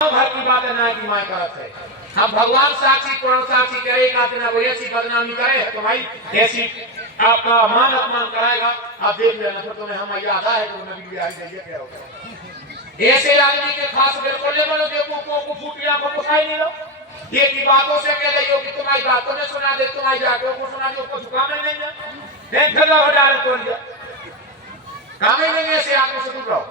भर की बात है ना की माय करत है। अब भगवान साक्षी पुराण साक्षी करेगा तो ना वो ऐसी बदनामी करे तो भाई ऐसी आपका मान अपमान कराएगा। आप देख लेना फिर तुम्हें हम याद आए तो नबी भी आई जाइए क्या होगा। ऐसे आदमी के खास बिल्कुल ले बोलो देखो को फूटिया को पुछाई नहीं लो ये की बातों से कह दियो कि तुम्हारी बातों ने सुना दे तुम्हारी जाटों को सुना दे उसको झुकाने नहीं ना देख फिर हो डाल तोड़ दिया काम ही नहीं ऐसे आदमी से दूर रहो।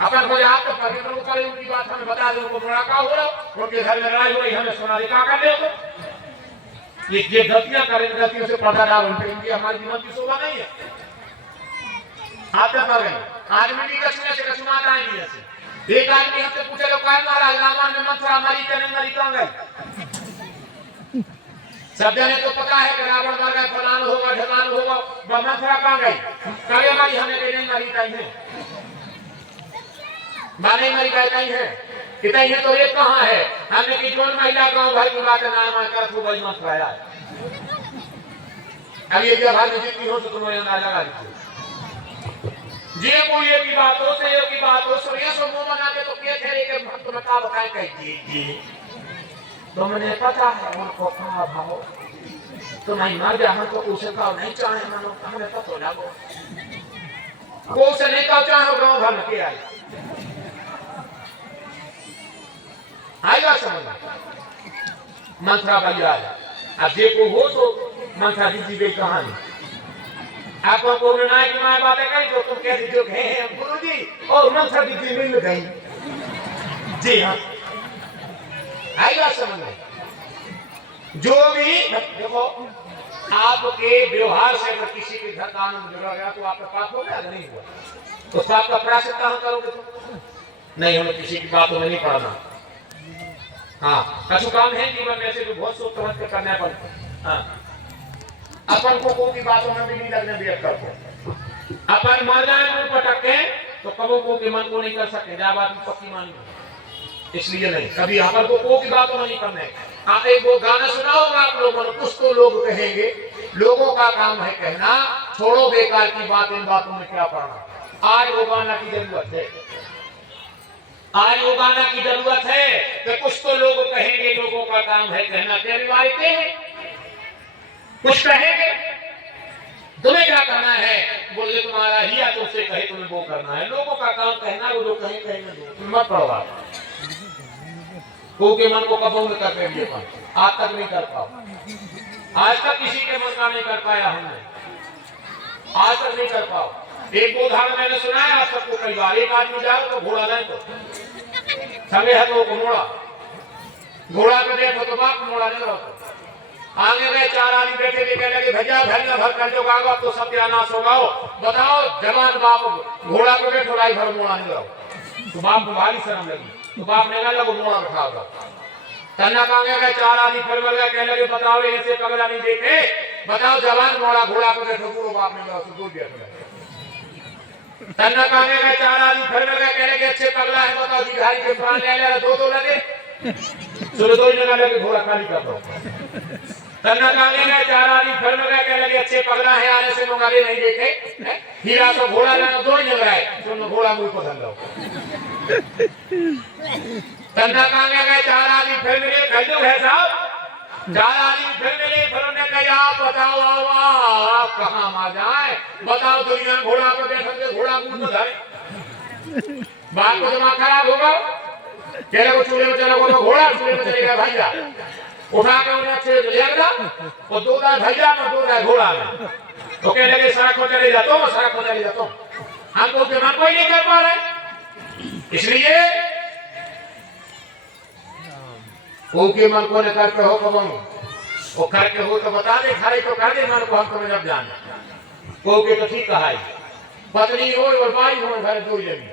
अपन को आप तो पवित्र करे उनकी बात हमें बता दो उनको बड़ा का हो रहा उनके घर में लड़ाई हो रही हमें सोनाली का कर ले तो ये गलतियां करें गलतियों से पर्दा डाल उनके इनकी हमारी जीवन की शोभा नहीं है। आते कर गए आज मिट्टी कचुने से कचुमात आएंगी ऐसे एक आदमी हमसे पूछे लो काय महाराज रावण में मंथरा मरी के नहीं मरी कहां गई। सब जने तो पता है कि रावण मर गया फलाना होगा ढलाना होगा मंथरा कहां गई करे मरी हमें नहीं मरी कहीं है माने मरी गए नहीं है कितने है तो ये कहां है हमने की जोन महिला गांव भाई की बात नाम आकर खूब बड़ी मत पाया। अब ये जब हाल जितनी हो तो तुम्हें अंदाजा लगा लीजिए जे कोई ये की बात हो से ये की बात हो सूर्य सो मुंह बना के तो के थे के भक्त बता बताए कह जी तो मैंने पता है उनको कहा भाव तुम्हारी मर जा हम तो उसे का नहीं चाहे मनो हमें पता लगो को से नहीं का चाहे गांव भर के आई आएगा समझ मंत्रा भैया अब देखो हो तो मंत्रा दीदी बे कहानी आपको कोरोना की मां बातें कही तो तुम कह दीजिए कि हैं गुरुजी और मंत्रा दीदी मिल गई जी हाँ आएगा समझ जो भी देखो आपके व्यवहार से अगर किसी के घर कानून बिगड़ गया तो आपका पाप हो गया नहीं हुआ तो पाप का प्रायश्चित कहां करोगे तुम नहीं हमें किसी की बातों में नहीं पड़ना। हाँ कछु काम है जीवन में से तो बहुत सोच समझ कर करना पड़ता। हाँ अपन को की बातों में भी नहीं लगने दिया करते अपन मर जाए मुंह पटक के तो कबो को के मन को नहीं कर सकते जब बात पक्की मानी इसलिए नहीं कभी अपन को की बातों में नहीं करना है। आप एक वो गाना सुना होगा आप लोगों ने कुछ तो लोग कहेंगे लोगों का काम है कहना छोड़ो बेकार की बात इन बातों में क्या पड़ना। आज वो गाना की जरूरत है आज वो गाना की जरूरत है कि कुछ तो लोग कहेंगे लोगों का काम है कहना क्या रिवायतें हैं कुछ कहेंगे तुम्हें क्या करना है बोले तुम्हारा ही या तुमसे कहे तुम्हें वो करना है लोगों का काम कहना वो जो कहें कहेंगे तुम मत पढ़ो को के मन को कबों में कर देंगे आज तक नहीं कर पाओ आज तक किसी के मन का नहीं कर पाया हमने आज तक नहीं कर पाओ। एक उदाहरण मैंने सुना है आप सबको कई बार एक आदमी जाओ तो घोड़ा लाए तो संगे है तो घोड़ा घोड़ा पे देखो तो बाप मोड़ा नहीं रहो आगे गए चार आदमी बैठे थे कहने लगे भैया भैया भर कर जो गाओ तो सत्यानाश होगा बताओ जवान बाप घोड़ा पे बैठो लाई भर मोड़ा नहीं रहो तो बाप को भारी शर्म लगी तो बाप ने कहा लगो मोड़ा उठाओ तन्ना कांगे गए चार आदमी फिर गए कहने लगे बताओ ऐसे पगला नहीं देखे बताओ जवान मोड़ा घोड़ा पे बैठो पूरा बाप ने कहा दूर बैठ तन्ना कांगे गए चार आदमी फिर गए कहने लगे अच्छे पगला है बताओ जी घाई के प्राण ले दो लगे चलो दो जगह लगे घोड़ा खाली कर दो तन्ना कांगे गए चार आदमी फिर गए कहने लगे अच्छे पगला है आने से मंगाले नहीं देखे हीरा तो घोड़ा लेना दो जगह है तुम घोड़ा मुंह को धर लो तन्ना कांगे गए चार आदमी फिर मिले कह दो है साहब चार आदमी फिर मिले फिर उन्होंने कहा आप बताओ आप कहाँ मार जाए बताओ दुनिया में घोड़ा पर बैठे घोड़ा मुंह तो धरे बात को दिमाग खराब होगा चले को चूल्हे में चले को घोड़ा चूल्हे में चलेगा भैया उठा के उन्हें अच्छे ले गया और दो दार भैया में दो दार घोड़ा में तो कह लगे सड़क को चले जाता हूँ सड़क को चले जाता हूँ हमको दिमाग कोई नहीं कर पा रहे इसलिए के मन को न करके हो कब वो करके हो तो बता दे खाई तो कर दे मन को हम तुम्हें जब जाने को के तो ठीक कहा पत्नी हो और भाई हो घर दो जमी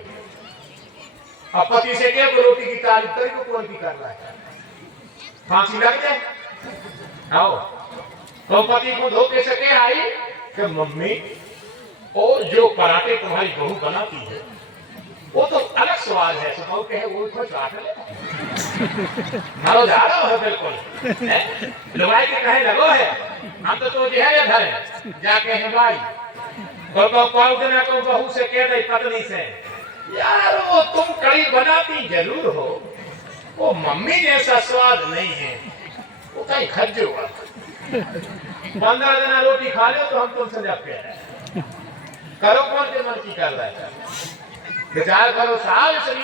अब पति से क्या रोटी की तारीफ करी को कौन की कर रहा है फांसी लग जाए आओ तो पति को धोखे से क्या आई कि मम्मी और जो पराठे तुम्हारी बहू बनाती है वो तो अलग सवाल है सुबह कहे वो तो चाट ले मारो जा रहा है बिल्कुल लुगाई के कहे लगो है हम तो जो है या घर जाके है भाई तो पाव देना तो बहू से कह दे पत्नी से यार वो तुम कड़ी बनाती जरूर हो वो मम्मी जैसा स्वाद नहीं है, वो कहीं खज्जे हुआ। 15 दिन रोटी खा लो तो हम तुमसे जब करो कौन के मन की कर रहा है, विचार करो साहब।